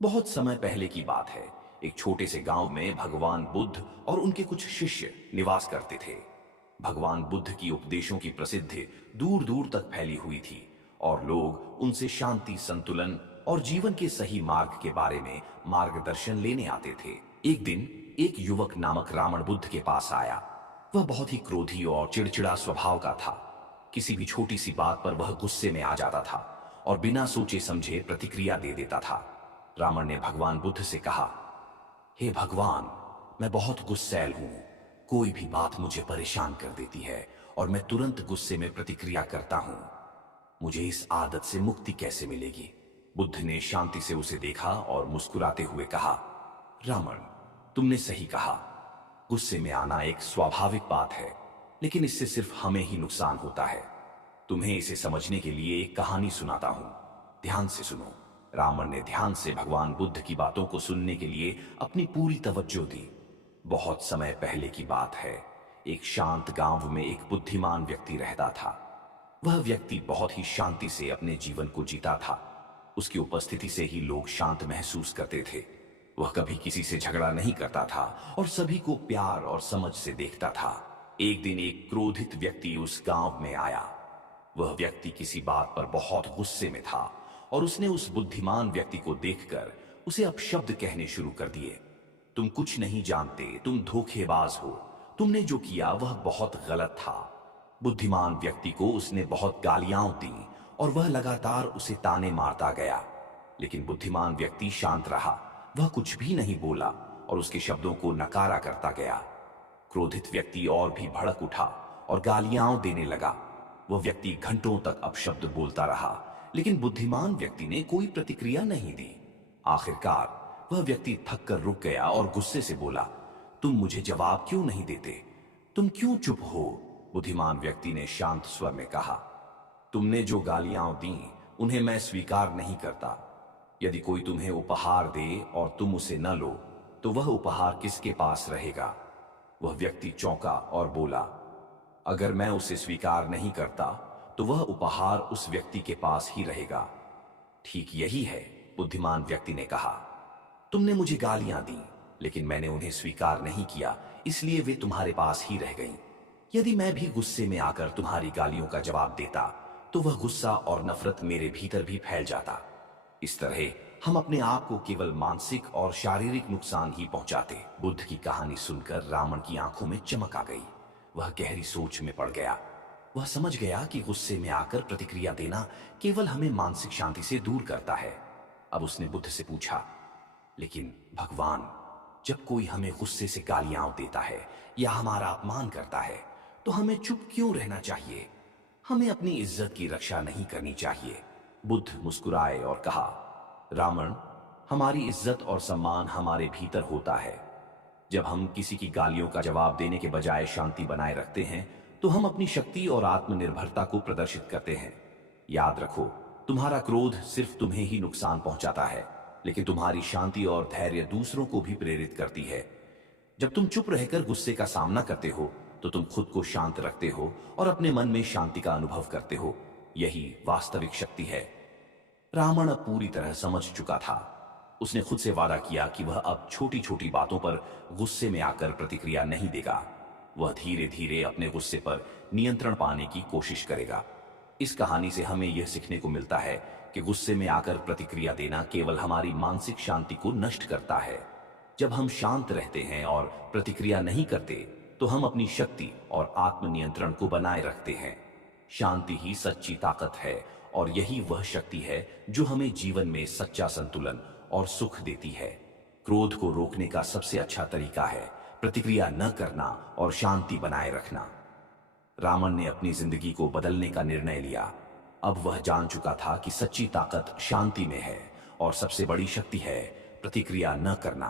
बहुत समय पहले की बात है। एक छोटे से गांव में भगवान बुद्ध और उनके कुछ शिष्य निवास करते थे। भगवान बुद्ध की उपदेशों की प्रसिद्धि दूर दूर तक फैली हुई थी और लोग उनसे शांति, संतुलन और जीवन के सही मार्ग के बारे में मार्गदर्शन लेने आते थे। एक दिन एक युवक नामक रावण बुद्ध के पास आया। वह बहुत ही क्रोधी और चिड़चिड़ा स्वभाव का था। किसी भी छोटी सी बात पर वह गुस्से में आ जाता था और बिना सोचे समझे प्रतिक्रिया दे देता था। रावण ने भगवान बुद्ध से कहा, हे भगवान, मैं बहुत गुस्सैल हूं। कोई भी बात मुझे परेशान कर देती है और मैं तुरंत गुस्से में प्रतिक्रिया करता हूं। मुझे इस आदत से मुक्ति कैसे मिलेगी? बुद्ध ने शांति से उसे देखा और मुस्कुराते हुए कहा, रावण, तुमने सही कहा। गुस्से में आना एक स्वाभाविक बात है, लेकिन इससे सिर्फ हमें ही नुकसान होता है। तुम्हें इसे समझने के लिए एक कहानी सुनाता हूं, ध्यान से सुनो। रावण ने ध्यान से भगवान बुद्ध की बातों को सुनने के लिए अपनी पूरी तवज्जो दी। बहुत समय पहले की बात है। एक शांत गांव में एक बुद्धिमान व्यक्ति रहता था। वह व्यक्ति बहुत ही शांति से अपने जीवन को जीता था। उसकी उपस्थिति से ही लोग शांत महसूस करते थे। वह कभी किसी से झगड़ा नहीं करता था और सभी को प्यार और समझ से देखता था। एक दिन एक क्रोधित व्यक्ति उस गांव में आया। वह व्यक्ति किसी बात पर बहुत गुस्से में था और उसने उस बुद्धिमान व्यक्ति को देखकर उसे अपशब्द कहने शुरू कर दिए। तुम कुछ नहीं जानते, तुम धोखेबाज हो, तुमने जो किया वह बहुत गलत था। बुद्धिमान व्यक्ति को उसने बहुत गालियां दी और वह लगातार उसे ताने मारता गया, लेकिन बुद्धिमान व्यक्ति शांत रहा। वह कुछ भी नहीं बोला और उसके शब्दों को नकारा करता गया। क्रोधित व्यक्ति और भी भड़क उठा और गालियां देने लगा। वह व्यक्ति घंटों तक अपशब्द बोलता रहा, लेकिन बुद्धिमान व्यक्ति ने कोई प्रतिक्रिया नहीं दी। आखिरकार वह व्यक्ति थक कर रुक गया और गुस्से से बोला, तुम मुझे जवाब क्यों नहीं देते? तुम क्यों चुप हो? बुद्धिमान व्यक्ति ने शांत स्वर में कहा, तुमने जो गालियां दी उन्हें मैं स्वीकार नहीं करता। यदि कोई तुम्हें उपहार दे और तुम उसे न लो, तो वह उपहार किसके पास रहेगा? वह व्यक्ति चौंका और बोला, अगर मैं उसे स्वीकार नहीं करता तो वह उपहार उस व्यक्ति के पास ही रहेगा। ठीक यही है, बुद्धिमान व्यक्ति ने कहा। तुमने मुझे गालियां दी, लेकिन मैंने उन्हें स्वीकार नहीं किया, इसलिए वे तुम्हारे पास ही रह गईं। यदि मैं भी गुस्से में आकर तुम्हारी गालियों का जवाब देता, तो वह गुस्सा और नफरत मेरे भीतर भी फैल जाता। इस तरह हम अपने आप को केवल मानसिक और शारीरिक नुकसान ही पहुंचाते। बुद्ध की कहानी सुनकर रावण की आंखों में चमक आ गई। वह गहरी सोच में पड़ गया। वह समझ गया कि गुस्से में आकर प्रतिक्रिया देना केवल हमें मानसिक शांति से दूर करता है। अब उसने बुद्ध से पूछा, लेकिन भगवान, जब कोई हमें गुस्से से गालियां देता है या हमारा अपमान करता है, तो हमें चुप क्यों रहना चाहिए? हमें अपनी इज्जत की रक्षा नहीं करनी चाहिए। बुद्ध मुस्कुराए और कहा, रावण, हमारी इज्जत और सम्मान हमारे भीतर होता है। जब हम किसी की गालियों का जवाब देने के बजाय शांति बनाए रखते हैं, तो हम अपनी शक्ति और आत्मनिर्भरता को प्रदर्शित करते हैं। याद रखो, तुम्हारा क्रोध सिर्फ तुम्हें ही नुकसान पहुंचाता है, लेकिन तुम्हारी शांति और धैर्य दूसरों को भी प्रेरित करती है। जब तुम चुप रहकर गुस्से का सामना करते हो, तो तुम खुद को शांत रखते हो और अपने मन में शांति का अनुभव करते हो। यही वास्तविक शक्ति है। रावण अब पूरी तरह समझ चुका था। उसने खुद से वादा किया कि वह अब छोटी छोटी बातों पर गुस्से में आकर प्रतिक्रिया नहीं देगा। वह धीरे धीरे अपने गुस्से पर नियंत्रण पाने की कोशिश करेगा। इस कहानी से हमें यह सीखने को मिलता है कि गुस्से में आकर प्रतिक्रिया देना केवल हमारी मानसिक शांति को नष्ट करता है। जब हम शांत रहते हैं और प्रतिक्रिया नहीं करते, तो हम अपनी शक्ति और आत्मनियंत्रण को बनाए रखते हैं। शांति ही सच्ची ताकत है और यही वह शक्ति है जो हमें जीवन में सच्चा संतुलन और सुख देती है। क्रोध को रोकने का सबसे अच्छा तरीका है प्रतिक्रिया न करना और शांति बनाए रखना। रावण ने अपनी जिंदगी को बदलने का निर्णय लिया। अब वह जान चुका था कि सच्ची ताकत शांति में है और सबसे बड़ी शक्ति है प्रतिक्रिया न करना।